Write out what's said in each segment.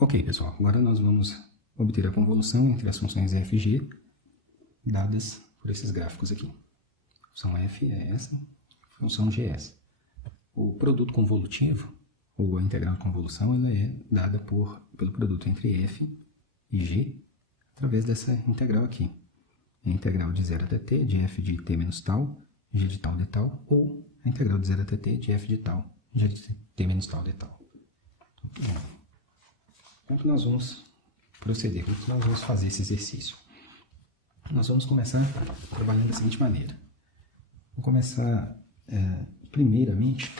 Ok, pessoal, agora nós vamos obter a convolução entre as funções f e g dadas por esses gráficos aqui. A função f é essa, a função g é essa. O produto convolutivo, ou a integral de convolução, ela é dada pelo produto entre f e g através dessa integral aqui. A integral de 0 até t de f de t menos tal, g de tal de tal, ou a integral de 0 até t de f de tal, g de t menos tal de tal. Como que nós vamos proceder? Como que nós vamos fazer esse exercício? Nós vamos começar trabalhando da seguinte maneira. Vou começar, primeiramente,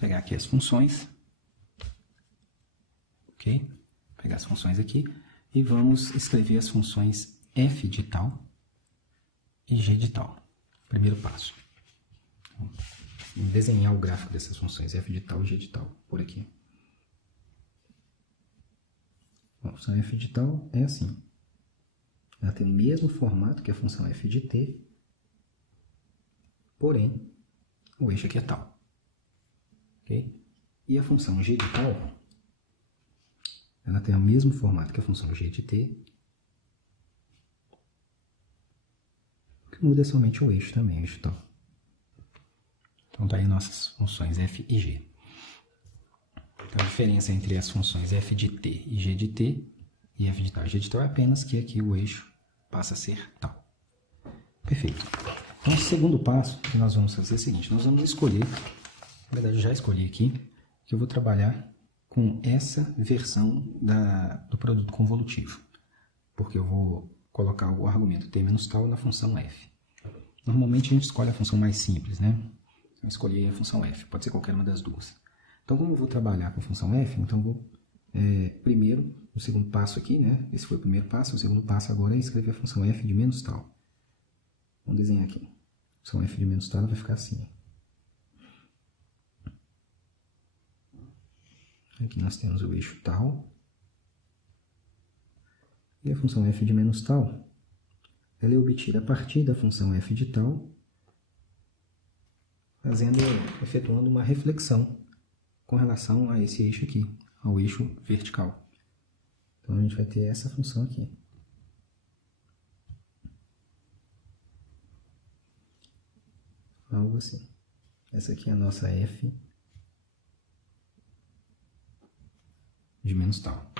pegar aqui as funções, ok? Pegar as funções aqui e vamos escrever as funções f de tal e g de tal. Primeiro passo. Vou desenhar o gráfico dessas funções f de tal e g de tal, por aqui. A função f de tal é assim. Ela tem o mesmo formato que a função f de t, porém, o eixo aqui é tal. Okay? E a função g de tal, ela tem o mesmo formato que a função g de t, o que muda é somente o eixo também, o eixo tal. Então, tá aí nossas funções f e g. Então, a diferença entre as funções f de t e g de t e f de tal e g de tal é apenas que aqui o eixo passa a ser tal. Perfeito. Então, o segundo passo que nós vamos fazer é o seguinte. Nós vamos escolher, na verdade eu já escolhi aqui, que eu vou trabalhar com essa versão do produto convolutivo. Porque eu vou colocar o argumento t menos tal na função f. Normalmente a gente escolhe a função mais simples, né? Eu escolhi a função f, pode ser qualquer uma das duas. Então, como eu vou trabalhar com a função f, então eu vou, primeiro, o segundo passo aqui, né? Esse foi o primeiro passo, o segundo passo agora é escrever a função f de menos tal. Vamos desenhar aqui. A função f de menos tal vai ficar assim. Aqui nós temos o eixo tal. E a função f de menos tal, ela é obtida a partir da função f de tal, efetuando uma reflexão com relação a esse eixo aqui, ao eixo vertical. Então, a gente vai ter essa função aqui. Algo assim. Essa aqui é a nossa f de menos tal.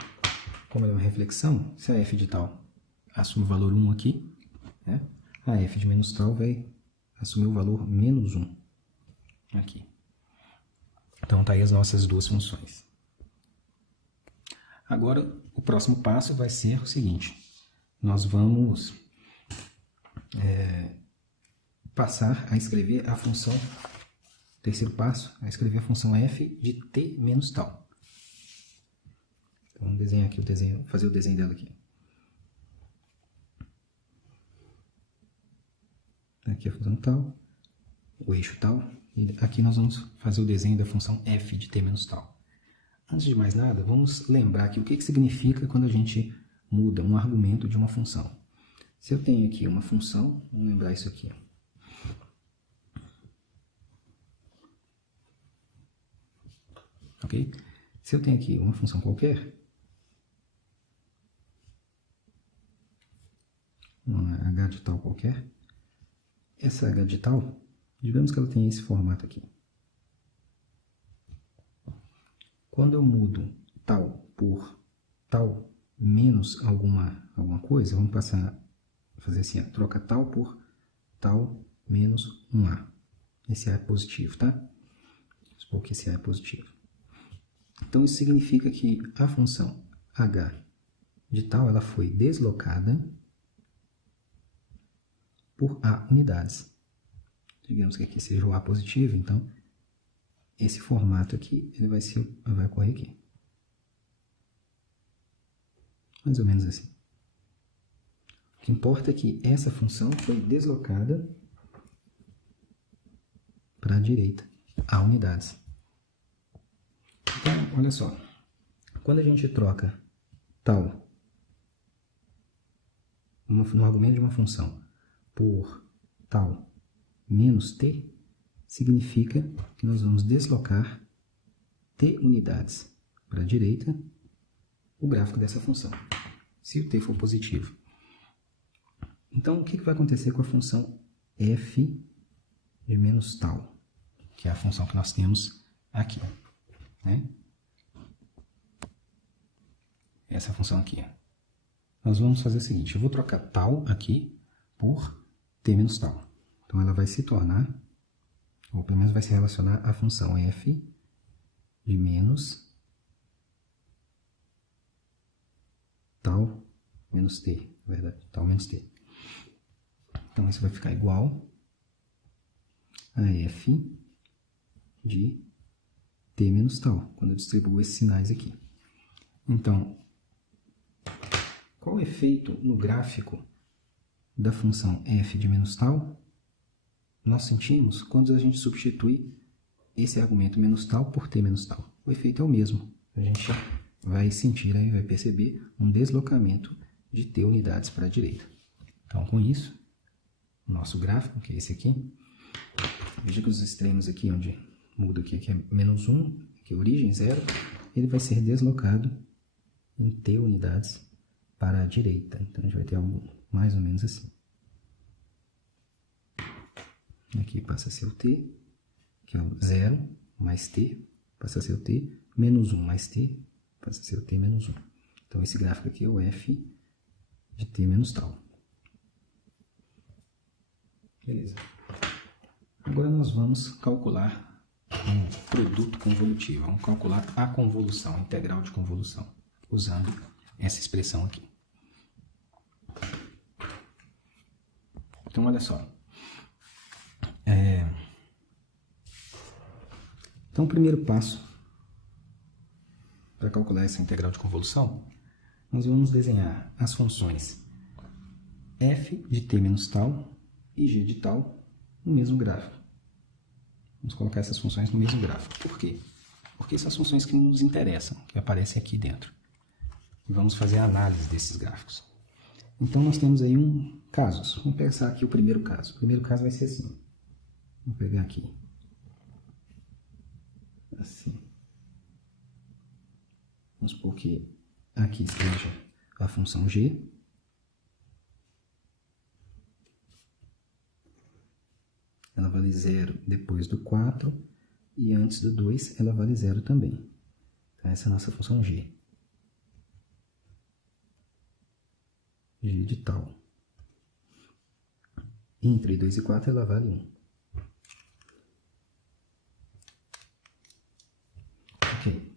Como ela é uma reflexão, se a f de tal assume o valor 1 aqui, né, a f de menos tal vai assumir o valor menos 1 aqui. Então, tá aí as nossas duas funções. Agora, o próximo passo vai ser o seguinte. Nós vamos passar a escrever a função, terceiro passo, a escrever a função f de t menos tal. Então, vamos desenhar aqui fazer o desenho dela aqui. Aqui a função tal, o eixo tal, e aqui nós vamos fazer o desenho da função f de t menos tal. Antes de mais nada, vamos lembrar aqui o que significa quando a gente muda um argumento de uma função. Se eu tenho aqui uma função, vamos lembrar isso aqui. Ok? Se eu tenho aqui uma função qualquer, uma h de tal qualquer, essa h de tal, digamos que ela tem esse formato aqui. Quando eu mudo tal por tal menos alguma coisa, vamos passar a fazer assim, troca tal por tal menos 1a. Esse a é positivo, tá? Vamos supor que esse a é positivo. Então, isso significa que a função h de tal, ela foi deslocada por a unidades. Digamos que aqui seja o a positivo, então esse formato aqui ele vai ocorrer aqui. Mais ou menos assim. O que importa é que essa função foi deslocada para a direita, a unidades. Então, olha só. Quando a gente troca tal no argumento de uma função por tal menos t, significa que nós vamos deslocar t unidades para a direita o gráfico dessa função, se o t for positivo. Então, o que vai acontecer com a função f de menos tal, que é a função que nós temos aqui, né? Essa função aqui. Nós vamos fazer o seguinte, eu vou trocar tal aqui por t menos tal. Então, ela vai se tornar, ou pelo menos vai se relacionar à função f de menos tal menos t, na verdade, tal menos t. Então, isso vai ficar igual a f de t menos tal, quando eu distribuo esses sinais aqui. Então, qual o efeito no gráfico da função f de menos tal? Nós sentimos quando a gente substitui esse argumento menos tal por t menos tal. O efeito é o mesmo. A gente vai sentir, aí vai perceber um deslocamento de t unidades para a direita. Então, com isso, o nosso gráfico, que é esse aqui, veja que os extremos aqui, onde muda aqui, que é menos 1, que é origem, 0, ele vai ser deslocado em t unidades para a direita. Então, a gente vai ter algo mais ou menos assim. Aqui passa a ser o t, que é o 0 mais t, passa a ser o t, menos 1 mais t, passa a ser o t menos 1. Então, esse gráfico aqui é o f de t menos tal. Beleza. Agora nós vamos calcular um produto convolutivo. Vamos calcular a convolução, a integral de convolução, usando essa expressão aqui. Então, olha só. Então, o primeiro passo para calcular essa integral de convolução, nós vamos desenhar as funções f de t menos tal e g de tal no mesmo gráfico. Vamos colocar essas funções no mesmo gráfico. Por quê? Porque são as funções que nos interessam, que aparecem aqui dentro. E vamos fazer a análise desses gráficos. Então, nós temos aí casos. Vamos pensar aqui o primeiro caso. O primeiro caso vai ser assim. Vou pegar aqui. Assim. Vamos supor que aqui esteja a função g. Ela vale 0 depois do 4 e antes do 2 ela vale 0 também. Então, essa é a nossa função g. G de tal. E entre 2 e 4 ela vale 1. Ok.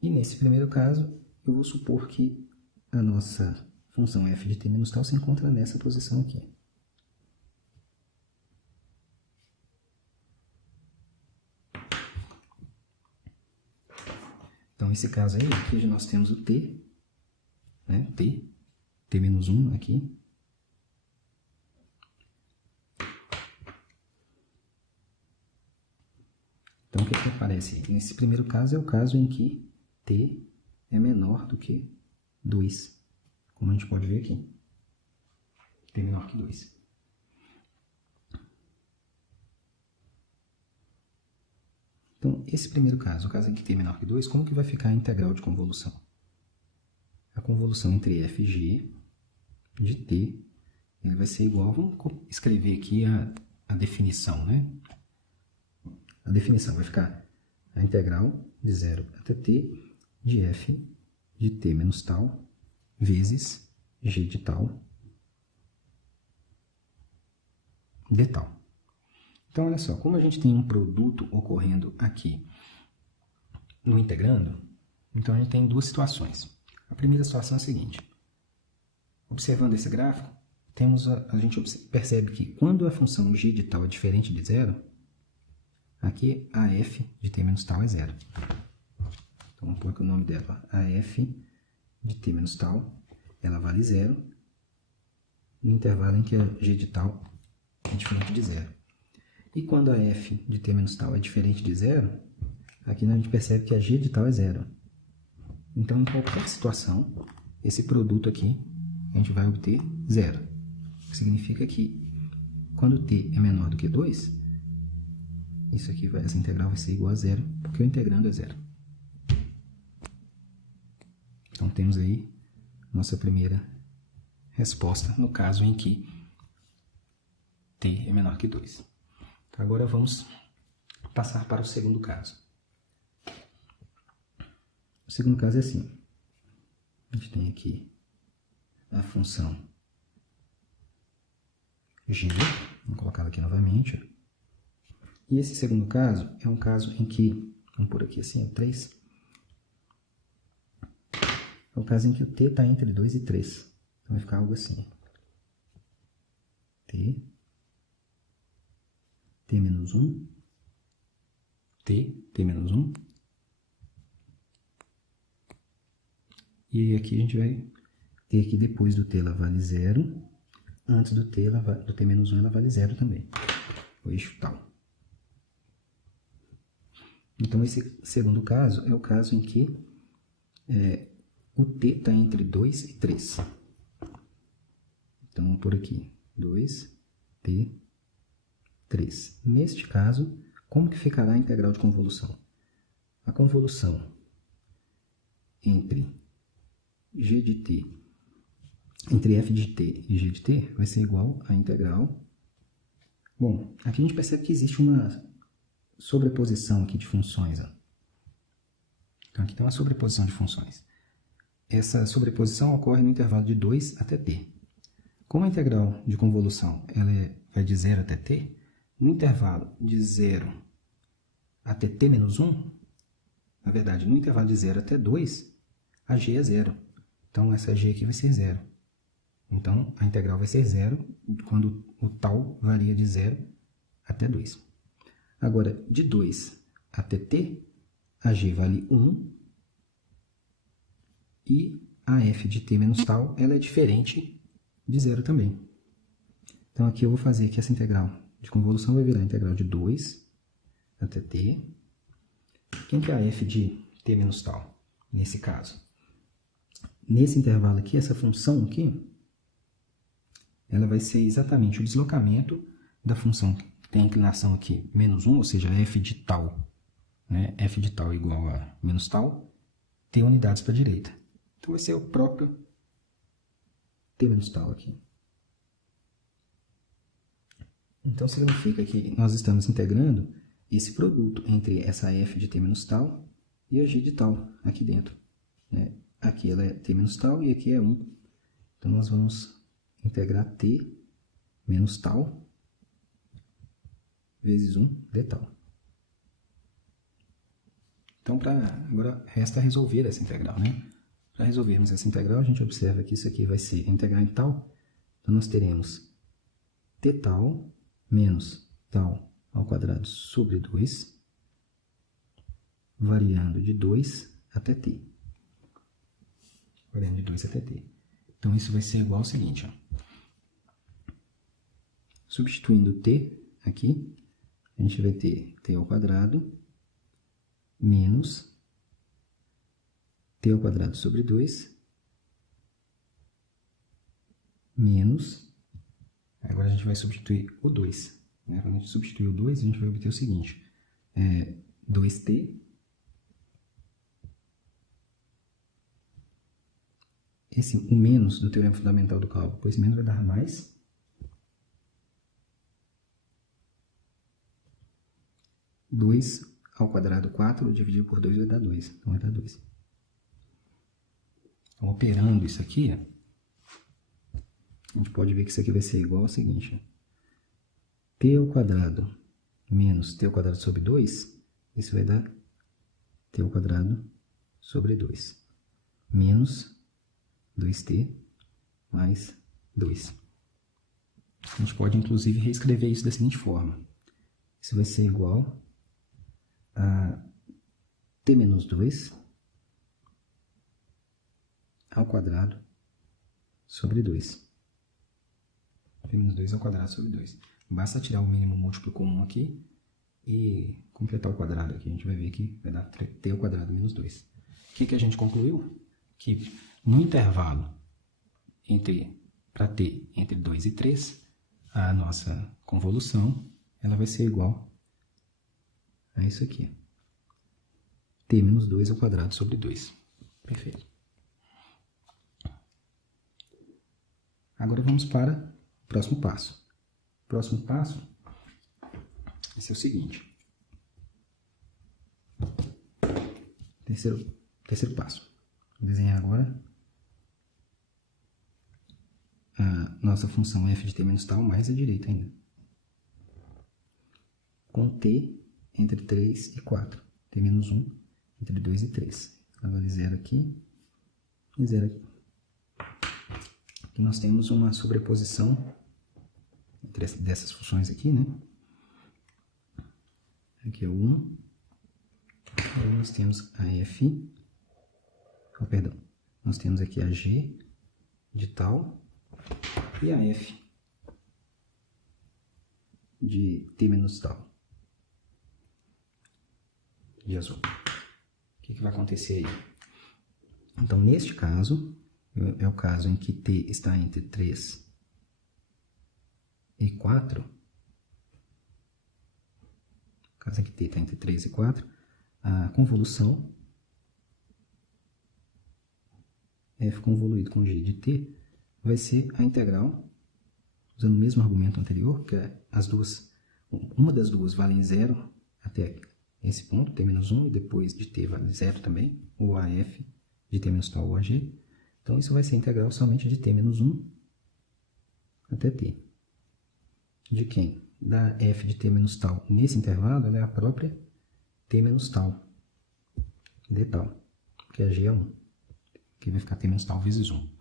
E nesse primeiro caso, eu vou supor que a nossa função f de t menos tal se encontra nessa posição aqui. Então, nesse caso aí, aqui nós temos o t, né? t menos 1 aqui. Então, o que aparece? Nesse primeiro caso é o caso em que t é menor do que 2, como a gente pode ver aqui. T é menor que 2. Então, esse primeiro caso, o caso em que t é menor que 2, como que vai ficar a integral de convolução? A convolução entre f e g de t, ele vai ser igual, vamos escrever aqui a definição, né? A definição vai ficar a integral de 0 até t de f de t menos tal vezes g de tal de tal. Então, olha só, como a gente tem um produto ocorrendo aqui no integrando, então a gente tem duas situações. A primeira situação é a seguinte. Observando esse gráfico, a gente percebe que quando a função g de tal é diferente de 0, aqui a f de t menos tal é 0. Então, vamos pôr aqui o nome dela. A f de t menos tal, ela vale 0 no intervalo em que a g de tal é diferente de 0. E quando a f de t menos tal é diferente de 0, aqui a gente percebe que a g de tal é 0. Então, em qualquer situação, esse produto aqui, a gente vai obter 0. O que significa que, quando t é menor do que 2, essa integral vai ser igual a 0, porque o integrando é 0. temos aí nossa primeira resposta, no caso em que t é menor que 2. Então, agora vamos passar para o segundo caso. O segundo caso é assim. A gente tem aqui a função g, vamos colocar aqui novamente. E esse segundo caso é um caso em que, vamos por aqui assim, 3. É o caso em que o t está entre 2 e 3. Então vai ficar algo assim. t menos 1, t menos 1. E aqui a gente vai ter que depois do t ela vale 0, antes do t menos 1 ela vale 0 também. O eixo tal. Então esse segundo caso é o caso em que o t está entre 2 e 3. Então, por aqui, 2, t, 3. Neste caso, como que ficará a integral de convolução? A convolução entre g de t, entre f de t e g de t, vai ser igual à integral. Bom, aqui a gente percebe que existe uma sobreposição aqui de funções. Ó. Então, aqui tem uma sobreposição de funções. Essa sobreposição ocorre no intervalo de 2 até t. Como a integral de convolução ela vai de 0 até t, no intervalo de 0 até t menos 1, na verdade, no intervalo de 0 até 2, a g é 0. Então, essa g aqui vai ser 0. Então, a integral vai ser 0 quando o tal varia de 0 até 2. Agora, de 2 até t, a g vale 1 e a f de t menos tal ela é diferente de 0 também. Então, aqui eu vou fazer que essa integral de convolução vai virar a integral de 2 até t. Quem que é a f de t menos tal, nesse caso? Nesse intervalo aqui, essa função aqui, ela vai ser exatamente o deslocamento da função que tem a inclinação aqui, menos 1, ou seja, f de tal, né? F de tal igual a menos tal, t unidades para a direita. Então, vai ser o próprio t menos tal aqui. Então, significa que nós estamos integrando esse produto entre essa f de t menos tal e a g de tal aqui dentro. Né? Aqui ela é t menos tal e aqui é 1. Então, nós vamos integrar t menos tal vezes 1 de tal. Então, agora resta resolver essa integral, né? Para resolvermos essa integral, a gente observa que isso aqui vai ser integral em tal. Então, nós teremos t tal menos tal ao quadrado sobre 2, variando de 2 até t. Variando de 2 até t. Então, isso vai ser igual ao seguinte. Ó. Substituindo t aqui, a gente vai ter t ao quadrado menos t ao quadrado sobre 2 menos, agora a gente vai substituir o 2. Né? Quando a gente substituir o 2, a gente vai obter o seguinte, 2t o menos do teorema fundamental do cálculo, pois menos vai dar mais, dois ao quadrado 4 dividido por 2 vai dar 2, então vai dar 2. Então, operando isso aqui, a gente pode ver que isso aqui vai ser igual ao seguinte. T ao quadrado menos t ao quadrado sobre 2, isso vai dar t ao quadrado sobre 2. Menos 2t mais 2. A gente pode, inclusive, reescrever isso da seguinte forma. Isso vai ser igual a t menos 2 ao quadrado sobre 2. T menos 2 ao quadrado sobre 2. Basta tirar o mínimo múltiplo comum aqui e completar o quadrado aqui. A gente vai ver que vai dar t ao quadrado menos 2. O que a gente concluiu? Que no intervalo para t entre 2 e 3, a nossa convolução ela vai ser igual a isso aqui. T menos 2 ao quadrado sobre 2. Perfeito. Agora vamos para o próximo passo. O próximo passo vai ser o seguinte. Terceiro passo. Vou desenhar agora a nossa função f de t menos tal mais à direita ainda. Com t entre 3 e 4. T menos 1 entre 2 e 3. Agora zero aqui e zero aqui. Aqui nós temos uma sobreposição dessas funções aqui, né? Aqui é o 1. Aí nós temos a f, nós temos aqui a g de tal e a f de t menos tal, de azul. O que vai acontecer aí? Então, neste caso, é o caso em que t está entre 3 e 4. No caso em que t está entre 3 e 4, a convolução f convoluído com g de t vai ser a integral, usando o mesmo argumento anterior, que é uma das duas vale em 0 até esse ponto, t menos 1, e depois de t vale 0 também, ou a f de t menos tal ou a g. Então, isso vai ser integral somente de t menos 1 até t. De quem? Da f de t menos tal. Nesse intervalo, ela é a própria t menos tal, de tal, que a g é 1. Aqui vai ficar t menos tal vezes 1.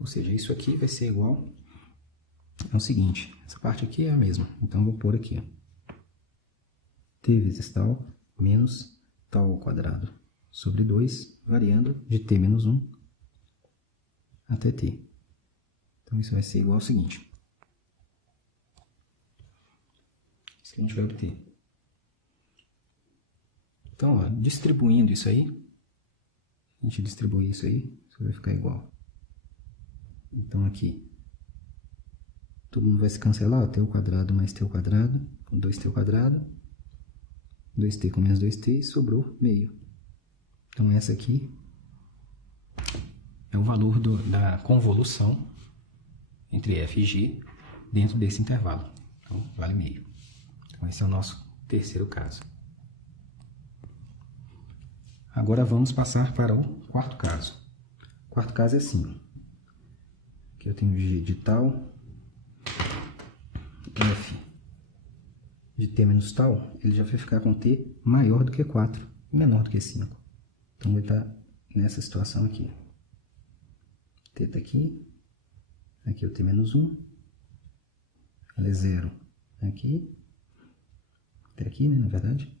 Ou seja, isso aqui vai ser igual ao seguinte. Essa parte aqui é a mesma. Então, vou pôr aqui, ó, t vezes tal menos tal ao quadrado sobre 2, variando de t menos 1 até t. Então, isso vai ser igual ao seguinte. Isso que a gente vai obter. Então, ó, distribuindo isso aí, a gente distribui isso aí, isso vai ficar igual. Então, aqui, todo mundo vai se cancelar, ó, t ao quadrado mais t ao quadrado, com 2t ao quadrado, 2t com menos 2t, e sobrou meio. Então, essa aqui é o valor da convolução entre f e g dentro desse intervalo. Então, vale meio. Então, esse é o nosso terceiro caso. Agora, vamos passar para o quarto caso. O quarto caso é assim. Aqui eu tenho g de tal, f de t menos tal, ele já vai ficar com t maior do que 4 e menor do que 5. Então, ele está nessa situação aqui. T está aqui, aqui é o t menos 1, ela é 0 aqui, até aqui, né, na verdade.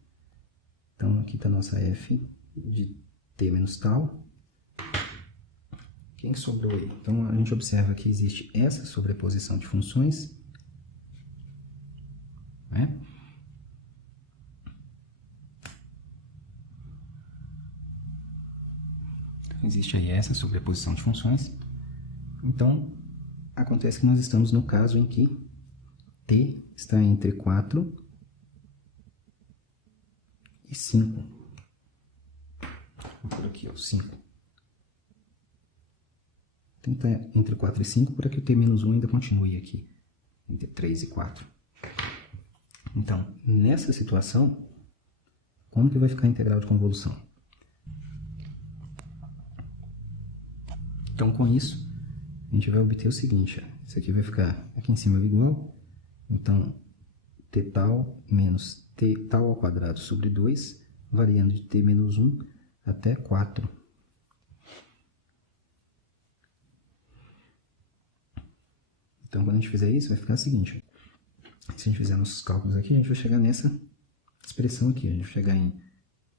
Então, aqui está a nossa f de t menos tal. Quem sobrou aí? Então, a gente observa que existe essa sobreposição de funções, né? Então, existe aí essa sobreposição de funções. Então, acontece que nós estamos no caso em que t está entre 4 e 5. Vou por aqui, ó, 5. Tem que estar entre 4 e 5 para que o t menos 1 ainda continue aqui, entre 3 e 4. Então, nessa situação, como que vai ficar a integral de convolução? Então, com isso, a gente vai obter o seguinte, ó. Isso aqui vai ficar aqui em cima igual, então, t tal menos t tal ao quadrado sobre 2, variando de t menos 1 até 4. Então, quando a gente fizer isso, vai ficar o seguinte. Se a gente fizer nossos cálculos aqui, a gente vai chegar nessa expressão aqui. A gente vai chegar em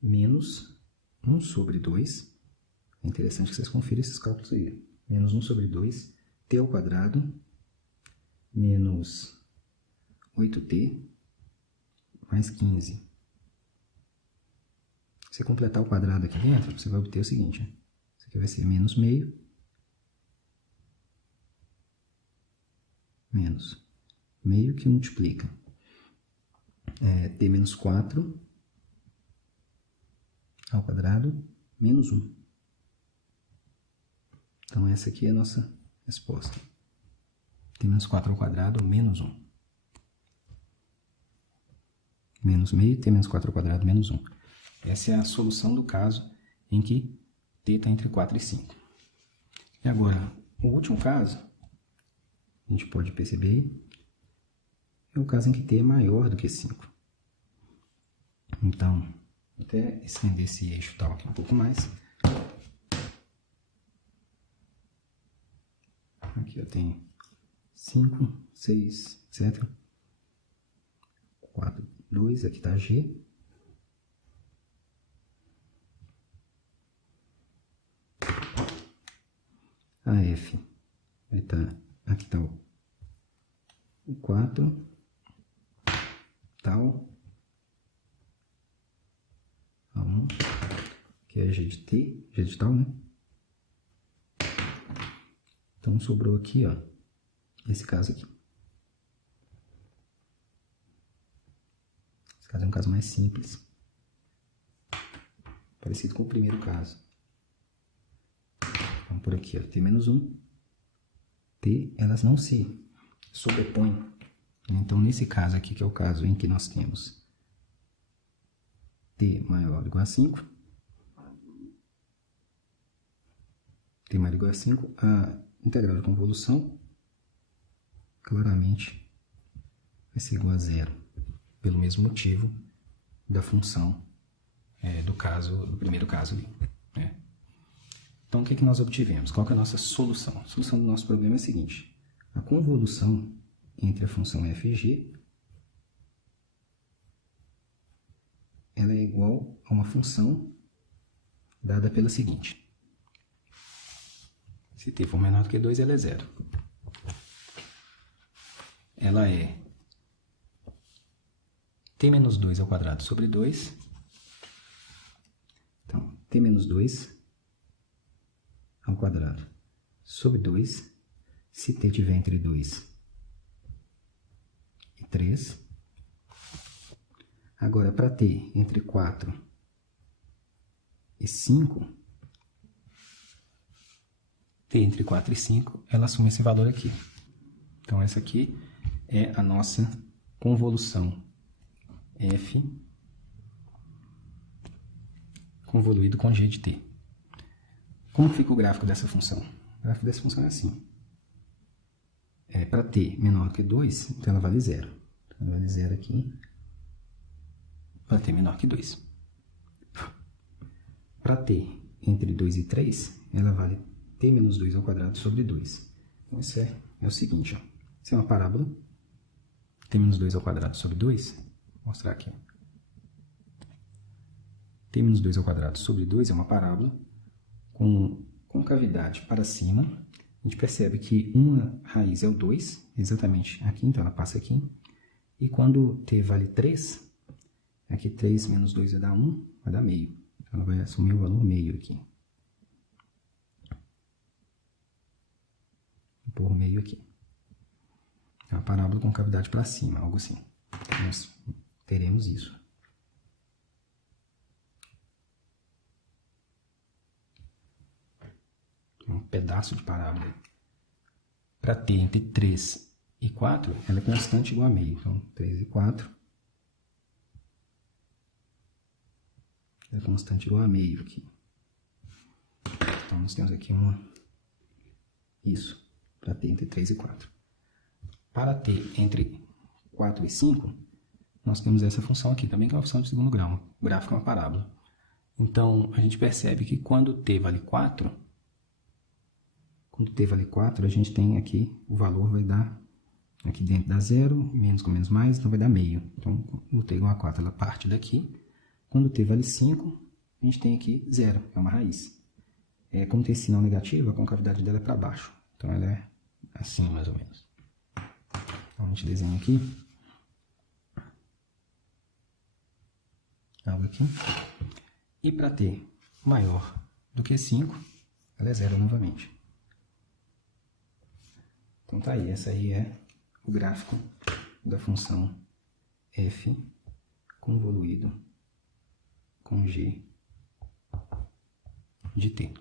menos 1 sobre 2. É interessante que vocês confiram esses cálculos aí. Menos 1 sobre 2, t ao quadrado, menos 8t, mais 15. Se você completar o quadrado aqui dentro, você vai obter o seguinte. Isso aqui vai ser menos meio, menos meio que multiplica t menos 4 ao quadrado, menos 1. Então, essa aqui é a nossa Resposta. T menos 4 ao quadrado, menos 1. Menos meio, T menos 4 ao quadrado, menos 1. Essa é a solução do caso em que T está entre 4 e 5. E agora, o último caso, a gente pode perceber, é o caso em que T é maior do que 5. Então, vou até estender esse eixo tal aqui um pouco mais. Aqui eu tenho 5, 6, etc. 4, 2, aqui está G. A F vai estar, aqui está o 4, tal, a 1, que é G de T, G de tal, né? Então, sobrou aqui, ó, esse caso aqui. Esse caso é um caso mais simples, parecido com o primeiro caso. Então, por aqui, ó, T menos 1, T, elas não se sobrepõem. Então, nesse caso aqui, que é o caso em que nós temos T maior ou igual a 5, T maior ou igual a 5, a integral de convolução claramente vai ser igual a 0, pelo mesmo motivo da função do primeiro caso ali. Né? Então, o que nós obtivemos? Qual que é a nossa solução? A solução do nosso problema é a seguinte: a convolução entre a função f e g ela é igual a uma função dada pela seguinte. Se t for menor do que 2, ela é 0. Ela é t menos 2 ao quadrado sobre 2. Então, t menos 2 ao quadrado sobre 2. Se t estiver entre 2 e 3. Agora, para t entre 4 e 5, t entre 4 e 5, ela assume esse valor aqui. Então, essa aqui é a nossa convolução f convoluído com g de t. Como fica o gráfico dessa função? O gráfico dessa função é assim. Para t menor que 2, então ela vale 0. Então, ela vale 0 aqui para t menor que 2. Para t entre 2 e 3, ela vale t menos 2 ao quadrado sobre 2. Então, isso é o seguinte, ó. Isso é uma parábola. T menos 2 ao quadrado sobre 2. Vou mostrar aqui. T menos 2 ao quadrado sobre 2 é uma parábola com concavidade para cima. A gente percebe que uma raiz é o 2, exatamente aqui, então ela passa aqui. E quando t vale 3, aqui 3 menos 2 vai dar 1, vai dar meio. Então ela vai assumir o valor meio aqui. Vou pôr meio aqui. É uma parábola com cavidade para cima, algo assim. Nós teremos isso. Um pedaço de parábola. Para t entre 3 e 4, ela é constante igual a meio. Então, 3 e 4 é constante igual a meio aqui. Então, nós temos aqui isso, para t entre 3 e 4. Para t entre 4 e 5, nós temos essa função aqui, também que é uma função de segundo grau. O gráfico é uma parábola. Então, a gente percebe que quando t vale 4, a gente tem aqui, o valor vai dar, aqui dentro dá 0, menos com menos mais, então vai dar meio. Então, o t igual a 4, ela parte daqui. Quando t vale 5, a gente tem aqui 0, é uma raiz. Como tem sinal negativo, a concavidade dela é para baixo. Então, ela é assim, mais ou menos. Então, a gente desenha aqui. Algo aqui. E para t maior do que 5, ela é 0 novamente. Então, tá aí. Essa aí é o gráfico da função f convoluído com g de t.